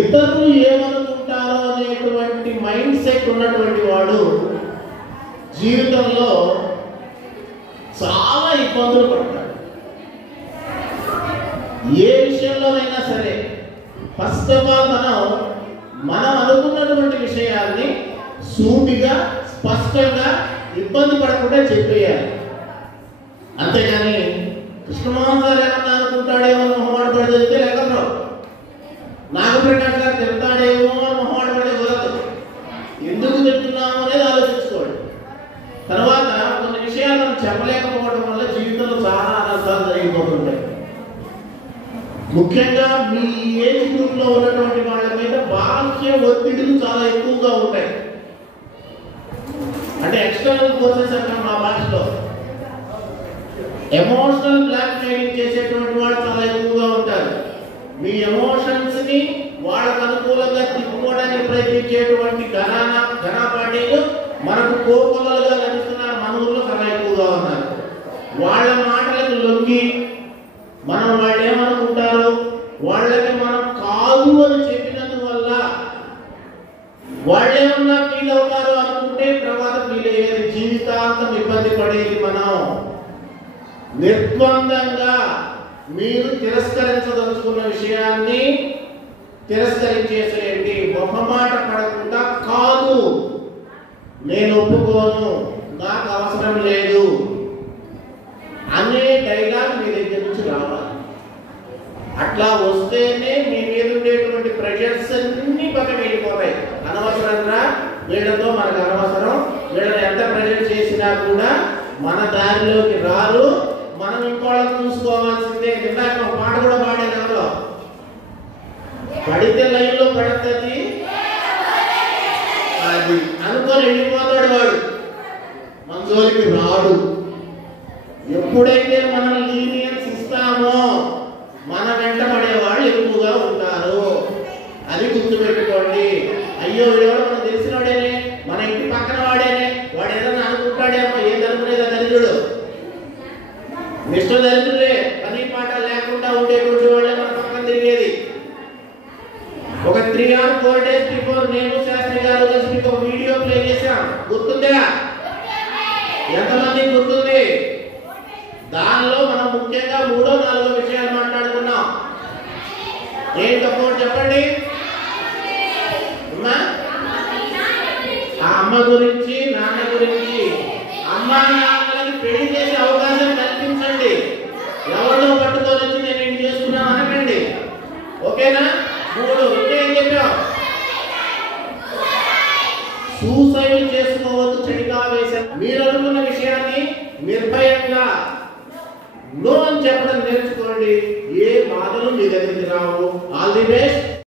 ఇతరులు ఏమనుకుంటారో అనేటువంటి మైండ్ సెట్ ఉన్నటువంటి వాడు జీవితంలో చాలా ఇబ్బందులు పడతాడు. ఏ విషయంలోనైనా సరే ఫస్ట్ ఆఫ్ ఆల్ మనం అనుకున్నటువంటి విషయాన్ని సూటిగా స్పష్టంగా ఇబ్బంది పడకుండా చెప్పేయాలి. అంతేగాని కృష్ణమోహన్ గారు ఏమన్నా అనుకుంటాడేమో మొహమాట పడి చదివితే లేకపోతే నాగప్రకాష్ గారు తిడతాడేమో అని మొహమాట పడి కుదరదు. ఎందుకు తింటున్నాము అనేది ఆలోచించుకోండి. తర్వాత కొన్ని విషయాలు మనం చెప్పలేకపోవడం వల్ల జీవితంలో చాలా అనర్థాలు జరిగిపోతుంటాయి. ముఖ్యంగా మీ ఏజ్ గ్రూప్ లో ఉన్నటువంటి వాళ్ళ మీద బాహ్య ఒత్తిడులు చాలా ఎక్కువగా ఉంటాయి. అంటే ఎక్స్టర్నల్ ఫోర్సెస్ అంటాం మా భాషలో. ఎమోషనల్ బ్లాక్ మెయిలింగ్ చేసేటువంటి వాళ్ళు చాలా ఎక్కువగా ఉంటారు. మీ ఎమోషన్స్ ని వాళ్ళకు అనుకూలంగా తిప్పుకోవడానికి ప్రయత్నించేటువంటి ఘనాపాటీలు మనకు కోపలుగా లభిస్తున్నారు. మన ఊళ్ళో చాలా ఎక్కువగా ఉన్నారు. వాళ్ళ మాటలకు లొంగి మనం వాళ్ళు ఏమనుకుంటారు, వాళ్ళకి మనం కాదు అని చెప్పినందువల్ల వాళ్ళేమన్నా ఫీల్ అవుతారు అనుకుంటే తర్వాత ఫీల్ అయ్యేది, జీవితాంతం ఇబ్బంది పడేది మనం. నిర్బంధంగా మీరు తిరస్కరించదలుచుకున్న విషయాన్ని తిరస్కరించేసేయండి. మొహమాట పడకుండా కాదు, నేను ఒప్పుకోను, నాకు అవసరం లేదు అనే డైలాగ్ మీ దగ్గర నుంచి రావాలి. అట్లా వస్తేనే మీ మీద ఉండేటువంటి ప్రెషర్స్ అన్ని పక్కన వెళ్ళిపోతాయి. అనవసరంగా వీళ్ళతో మనకు అనవసరం, వీళ్ళని ఎంత ప్రెషర్ చేసినా కూడా మన దారిలోకి రారు. మనం ఇంకోళ్ళని చూసుకోవాల్సిందే. ఇందాక ఒక పాట కూడా పాడేది ఎవరో, పడితే లైన్లో పడుతుంది అది అనుకొని వెళ్ళిపోతాడు వాడు, మన జోలికి రాడు. ఎప్పుడైతే మనం లీనియన్స్ ఇస్తామో మన వెంట పడేవాళ్ళు ఎక్కువగా ఉంటారు. అది గుర్తుపెట్టుకోండి. అయ్యో వీడెవడో మనకు తెలిసిన వాడేనే, మన ఇంటి పక్కన వాడేనే, వాడు ఏదైనా అనుకుంటాడేమో, ఏదనుకునేది దరిద్రుడు, నిష్ఠ దరిద్రుడే, పని పాట లేకుండా ఉండేటువంటి వాళ్ళే మన పక్కన తిరిగేది. ఒక 3 or 4 days బిఫోర్ నేను శాస్త్రి గారు కలిసి మీకు ఒక వీడియో ప్లే చేశాం, గుర్తుందా? ఎంతమంది గుర్తుంది? దానిలో మనం ముఖ్యంగా 3-4 విషయాలు మాట్లాడుకున్నాం. ఏంటో చెప్పండి. ఆ అమ్మ గురించి, నాన్న గురించి. అమ్మ నాన్నలకి పెళ్లి చేసే అవకాశం కల్పించండి. ఎవరిలో పట్టుకొని వచ్చి నేను ఏం చేసుకున్నాం అనకండి. ఓకేనా? 3 ఇంకేం చెప్పాం? సూసైడ్ చేసుకోవద్దు, చెడిగా వేశారు. మీరు అనుకున్న విషయాన్ని నిర్భయంగా నో అని చెప్పడం నేర్చుకోండి. ఏ బాధలు మీ దగ్గరికి రావు. All the best.